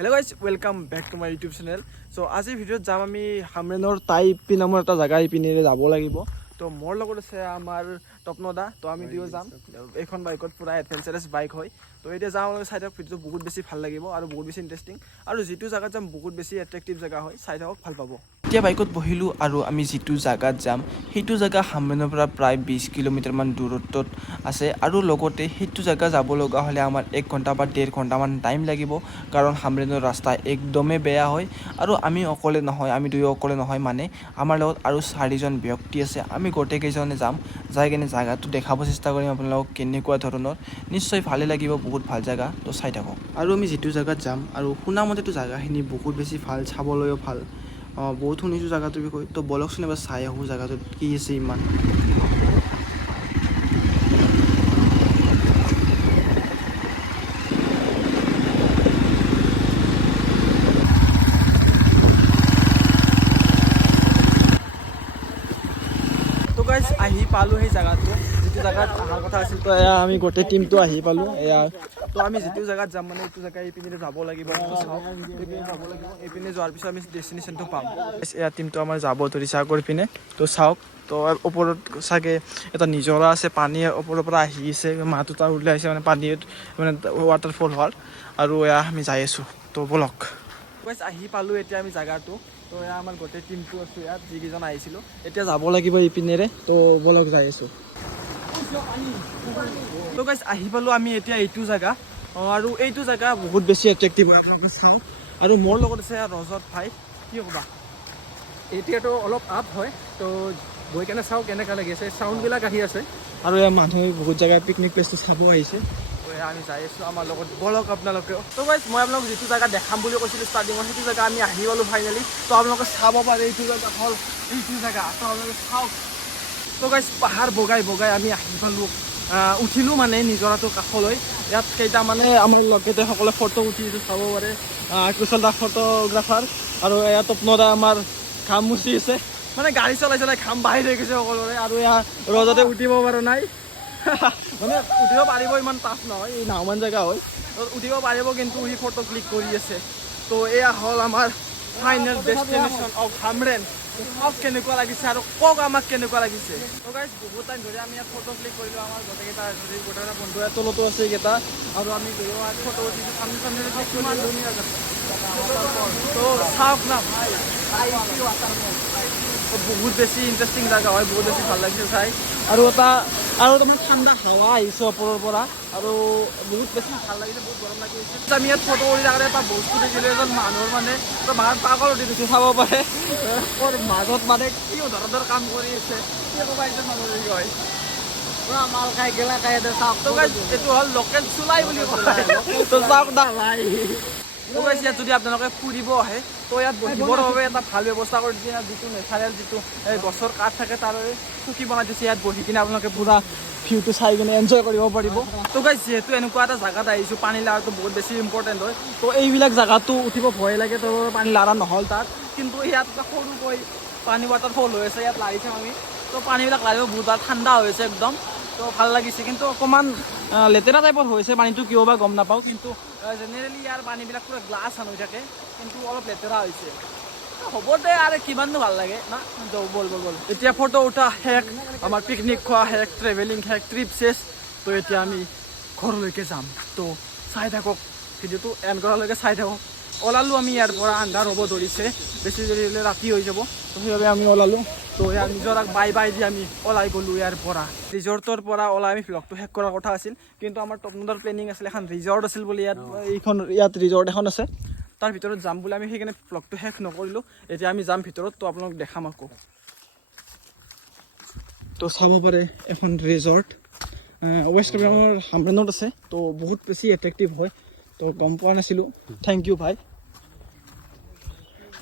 Hello guys, welcome back to my YouTube channel. So আজি ভিডিঅ'ত যাম আমি হামৰেনৰ টাইপি নামৰ এটা জাগা ইপিনেৰে যাব লাগিব। তো মোৰ লগত আছে আমাৰ টপনদা। তো আমি দুয়ো যাম। এখন বাইকত পুৰা এডভেঞ্চাৰাছ বাইক হয়। তো এতিয়া যাম অলপ চাই থাকক, ভিডিঅ'টো বহুত বেছি ভাল লাগিব আৰু বহুত বেছি ইণ্টাৰেষ্টিং আৰু যিটো জাগাত যাম বহুত বেছি এট্ৰেক্টিভ জাগা হয়, চাই থাকক ভাল পাব। এতিয়া বাইকত বহিলোঁ আৰু আমি যিটো জাগাত যাম সেইটো জাগা হামৰেনৰ পৰা প্ৰায় 20 কিলোমিটাৰমান দূৰত্বত আছে আৰু লগতে সেইটো জাগা যাব লগা হ'লে আমাৰ 1 ঘণ্টা বা 1.5 ঘণ্টামান টাইম লাগিব, কাৰণ হামৰেনৰ ৰাস্তা একদমেই বেয়া হয় আৰু আমি অকলে নহয়, আমি দুয়ো অকলে নহয়, মানে আমাৰ লগত আৰু 4জন ব্যক্তি আছে। আমি গোটেইকেইজনে যাম, যাই কিনে জাগাটো দেখাব চেষ্টা কৰিম আপোনালোকক কেনেকুৱা ধৰণৰ। নিশ্চয় ভালে লাগিব, বহুত ভাল জাগা, তো চাই থাকক। আৰু আমি যিটো জাগাত যাম আৰু শুনামতেতো জাগাখিনি বহুত বেছি ভাল, চাবলৈও ভাল, বহুত শুনিছোঁ জাগাটোৰ বিষয়ে। তো বলকচোন এবাৰ চাই আহোঁ জাগাটোত কি আছে ইমান। তো গাইজ আহি পালোঁ সেই জাগাটো, যিটো জাগাত অহাৰ কথা আছিল। তো এয়া আমি গোটেই টিমটো আহি পালোঁ। এয়া তো আমি যিটো জাগাত যাম মানে এইটো জাগা এইপিনে যাব লাগিব, এইপিনে যাব লাগিব। এইপিনে যোৱাৰ পিছত আমি ডেষ্টিনেশ্যনটো পাম। এয়া টিমটো আমাৰ যাব ধৰিছে আগৰ পিনে। তো চাওক, তো ওপৰত চাগে এটা নিজৰা আছে, পানী ওপৰৰ পৰা আহি আছে, মাছ দুটা ওলাই আহিছে মানে পানীত, মানে ৱাটাৰফল হোৱাৰ। আৰু এয়া আমি যাই আছোঁ, তো বলক। গাইজ আহি পালোঁ এতিয়া আমি জাগাটো। তো এয়া আমাৰ গোটেই টিমটো আছোঁ ইয়াত, যিকেইজন আহিছিলোঁ। এতিয়া যাব লাগিব ইপিনেৰে, তো বলক যাই আছোঁ। তো গাইজ আহি পালোঁ আমি এতিয়া এইটো জাগা, আৰু এইটো জাগা বহুত বেছি এট্ৰেক্টিভ হয়, আপোনালোকে চাওক। আৰু মোৰ লগত আছে ৰজত ভাই, কি ক'বা? এতিয়াতো অলপ আপ হয়, তো গৈ কেনে চাওঁ কেনেকুৱা লাগি আছে, চাউণ্ডবিলাক আহি আছে। আৰু ইয়াৰ মানুহে বহুত জেগাত পিকনিক প্লেচটো চাব আহিছে। তো আমি যাই আছোঁ আমাৰ লগত, বলক আপোনালোকেও। তো গাইজ মই আপোনালোকক যিটো জেগা দেখাম বুলি কৈছিলোঁ ষ্টাৰ্টিঙত, সেইটো জেগা আমি আহি গ'লোঁ ফাইনেলি। তো আপোনালোকে চাব পাৰে এইটো জেগা হ'ল এইটো জেগা, তো আপোনালোকে চাওক। তো গাইজ পাহাৰ বগাই বগাই আমি আহি পালোঁ, উঠিলোঁ মানে নিজৰাটোৰ কাষলৈ। ইয়াত কেইটা মানে আমাৰ লগকেইটাসকলে ফটো উঠিছোঁ, চাব পাৰে। কুশল দা ফটোগ্ৰাফাৰ, আৰু এয়া তপনদা আমাৰ ঘাম মুচি আছে, মানে গাড়ী চলাই চলাই ঘাম বাহিৰ হৈ গৈছে সকলোৰে। আৰু এয়া ৰজতে উঠিব পৰা নাই মানে উঠিব পাৰিব, ইমান টাফ নহয়, এই নাওমান জেগা হয়, উঠিব পাৰিব, কিন্তু সি ফটো ক্লিক কৰি আছে। তো এয়া হ'ল আমাৰ ফাইনেল ডেষ্টিনেশ্যন অফ হামৰেন। চাওক কেনেকুৱা লাগিছে আৰু কওক আমাক কেনেকুৱা লাগিছে। তো গাইজ বহুত টাইম ধৰি আমি ইয়াত ফটো ক্লিক কৰিলোঁ, আমাৰ গোটেইকেইটা গোটেইকেইটা বন্ধু ইয়াত তলতো আছে এইকেইটা, আৰু আমি ফটো উঠিছোঁ সামনে সামনে। কিমান ধুনীয়া জেগা, তো চাওক না ভাই, বহুত বেছি ইণ্টাৰেষ্টিং জেগা হয়, বহুত বেছি ভাল লাগিছে চাই। আৰু তোমাৰ ঠাণ্ডা হাৱা আহিছে ওপৰৰ পৰা, আৰু বহুত বেছি ভাল লাগিছে, বহুত গৰম লাগি আছে। আমি ইয়াত ফটো কৰি থাকোঁতে এটা বস্তু দেখিলোঁ, এজন মানুহৰ মানে মাহত পাগল উঠি গৈছে, চাব পাৰে মাজত মানে কি ধৰণৰ কাম কৰি আছে, কি ক'বা এইজন মানুহৰ বিষয়ে। পুৰা মাল খাই গেলা খাই চাওক। তো গাইজ এইটো হ'ল লোকেল চুলাই বুলি কয়, তো চাওক না ভাই। তো গাইজ ইয়াত যদি আপোনালোকে ফুৰিব আহে, তো ইয়াত বহিবৰ বাবে এটা ভাল ব্যৱস্থা কৰি দিছে। ইয়াত যিটো নেচাৰেল যিটো এই গছৰ কাঠ থাকে তাৰে চকী বনাই দিছে, ইয়াত বহি কিনে আপোনালোকে পুৰা ভিউটো চাই কিনে এনজয় কৰিব পাৰিব। তো গাইজ যিহেতু এনেকুৱা এটা জাগাত আহিছোঁ, পানী লাৰাটো বহুত বেছি ইম্পৰ্টেণ্ট হয়। তো এইবিলাক জাগাতো উঠিব ভয় লাগে, তো পানী লাৰা নহ'ল তাত, কিন্তু ইয়াত সৰুকৈ পানী ৱাটাৰফল হৈ আছে, ইয়াত লাৰিছোঁ আমি। তো পানীবিলাক লাৰিব বহুত ভাল, ঠাণ্ডা হৈ আছে একদম, তো ভাল লাগিছে। কিন্তু অকণমান লেতেৰা টাইপৰ হৈছে পানীটো, কিয় বা গম নাপাওঁ, কিন্তু জেনেৰেলি ইয়াৰ পানীবিলাক পুৰা গ্লাছ হৈ থাকে, কিন্তু অলপ লেতেৰা হৈছে। হ'ব দে, আৰু কিমাননো ভাল লাগে না, বল বল বল। এতিয়া ফটো উঠা শেষ, আমাৰ পিকনিক খোৱা শেষ, ট্ৰেভেলিং শেষ, ট্ৰিপ শেষ। তো এতিয়া আমি ঘৰলৈকে যাম, তো চাই থাকক ভিডিঅ'টো এণ্ড কৰালৈকে, চাই থাকক। ওলালোঁ আমি ইয়াৰ পৰা, আন্ধাৰ হ'ব ধৰিছে, বেছি দেৰি হ'লে ৰাতি হৈ যাব, তো সেইবাবে আমি ওলালোঁ। তো ইয়াৰ নিজৰাক বাই বাই দি আমি ওলাই গ'লোঁ ইয়াৰ পৰা। ৰিজৰ্টৰ পৰা ওলাই আমি ভ্লগটো শেষ কৰাৰ কথা আছিল, কিন্তু আমাৰ টপনদাৰ প্লেনিং আছিল, এখন ৰিজৰ্ট আছিল বুলি ইয়াত ৰিজৰ্ট এখন আছে, তাৰ ভিতৰত যাম বুলি আমি সেইকাৰণে ভ্লগটো শেষ নকৰিলোঁ। এতিয়া আমি যাম ভিতৰত, তো আপোনালোক দেখাম আকৌ। তো চাব পাৰে এখন ৰিজৰ্ট, ৱেষ্ট কাৰ্বিআংলৰ হামৰেনত আছে, তো বহুত বেছি এট্ৰেক্টিভ হয়, তো গম পোৱা নাছিলোঁ। থেংক ইউ ভাই।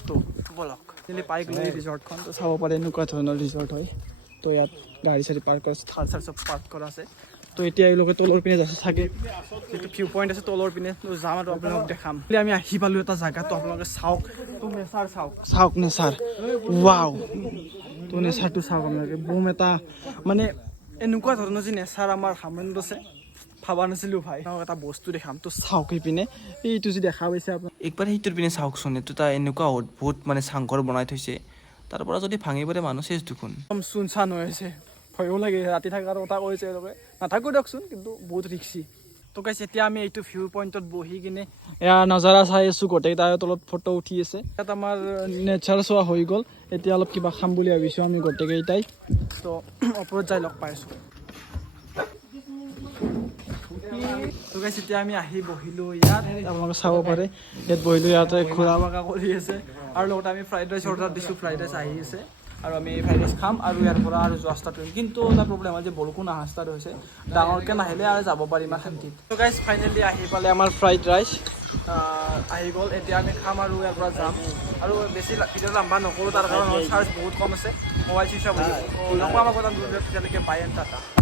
তো বলক পাই গ'লোঁ এই ৰিজৰ্টখন, তো চাব পাৰে এনেকুৱা ধৰণৰ ৰিজৰ্ট হয়। তো ইয়াত গাড়ী চাড়ী পাৰ্ক কৰা, থাৰ চাৰ চব পাৰ্ক কৰা আছে। তো এতিয়া এওঁলোকে তলৰ পিনে যাচ্ছে চাগে, যিটো ভিউ পইণ্ট আছে তলৰ পিনে, তো যাম আৰু আপোনালোকক দেখাম। আমি আহি পালোঁ এটা জেগাত, তো আপোনালোকে চাওক, তো নেচাৰ চাওক নেচাৰ, ৱাও। তো নেচাৰটো চাওক আপোনালোকে, বুম এটা মানে এনেকুৱা ধৰণৰ যি নেচাৰ আমাৰ হামৰেনত আছে, ভাবা নাছিলোঁ ভাই এটা বস্তু দেখাম তো চাওক পিনে এইটো যি দেখা পাইছে আপোনাক একবাৰ সেইটোৰ পিনে চাওকচোন এইটো এটা এনেকুৱা অদ্ভুত মানে চাংঘৰ বনাই থৈছে তাৰ পৰা যদি ভাঙি পৰে মানুহ চেচ দেখোন একদম চুনচান হৈ আছে ভয়ো লাগে ৰাতি থকাৰ কথা কৈছে নাথাকোঁ দিয়কচোন কিন্তু বহুত ৰিক্সি তো গাইছ এতিয়া আমি এইটো ভিউ পইণ্টত বহি কিনে এয়া নজাৰা চাই আছোঁ গোটেইকেইটাৰ তলত ফটো উঠি আছে ইয়াত আমাৰ নেচাৰ চোৱা হৈ গ'ল এতিয়া অলপ কিবা খাম বুলি ভাবিছোঁ আমি গোটেইকেইটাই তো ওপৰত যাই লগ পাইছোঁ তো গাইছ এতিয়া আমি আহি বহিলোঁ ইয়াত আপোনালোকে চাব পাৰে ইয়াত বহিলোঁ ইয়াতে ঘূৰা বাকা কৰি আছে আৰু লগতে আমি ফ্ৰাইড ৰাইচ অৰ্ডাৰ দিছোঁ ফ্ৰাইড ৰাইচ আহি আছে আৰু আমি ফ্ৰাইড ৰাইচ খাম আৰু ইয়াৰ পৰা আৰু যোৱা ষ্টাৰ্ট কৰিম কিন্তু এটা প্ৰব্লেম হয় যে বৰষুণ অহা ষ্টাৰ্ট হৈছে ডাঙৰকৈ নাহিলে আৰু যাব পাৰিম শান্তিত তো গাইছ ফাইনেলি আহি পালে আমাৰ ফ্ৰাইড ৰাইচ আহি গ'ল এতিয়া আমি খাম আৰু ইয়াৰ পৰা যাম আৰু বেছি ভিডিঅ' লম্বা নকৰোঁ তাৰ কাৰণ চাৰ্জ বহুত কম আছে মোবাইল চুইচ অফ হৈ যাব নকওঁ আমাক তেতিয়ালৈকে বাই এণ্ড টাটা